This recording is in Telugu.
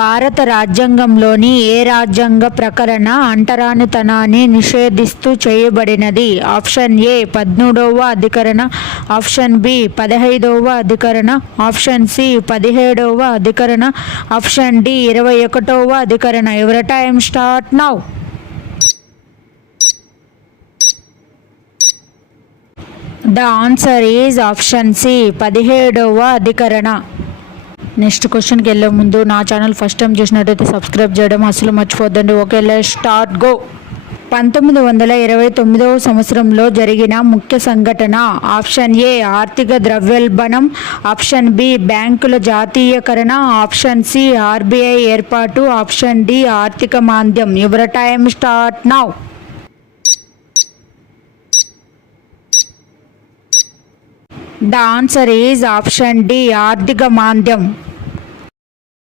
భారత రాజ్యాంగంలోని ఏ రాజ్యాంగ ప్రకరణ అంటరానితనాన్ని నిషేధిస్తూ చేయబడినది? ఆప్షన్ ఏ 13వ అధికరణ, ఆప్షన్ బి 15వ అధికరణ, ఆప్షన్ సి 17వ అధికరణ, ఆప్షన్ డి 21వ అధికరణ. Your time start now. The answer is option C 17వ అధికరణ. నెక్స్ట్ క్వశ్చన్కి వెళ్ళే ముందు నా ఛానల్ ఫస్ట్ టైం చూసినట్టయితే సబ్స్క్రైబ్ చేయడం అసలు మర్చిపోద్దండి. Okay, let's start go. 1929వ సంవత్సరంలో జరిగిన ముఖ్య సంఘటన? ఆప్షన్ ఏ ఆర్థిక ద్రవ్యోల్బణం, ఆప్షన్ బి బ్యాంకుల జాతీయకరణ, ఆప్షన్ సి ఆర్బీఐ ఏర్పాటు, ఆప్షన్ డి ఆర్థిక మాంద్యం. Your time start now. The answer is option D ఆర్థిక మాంద్యం.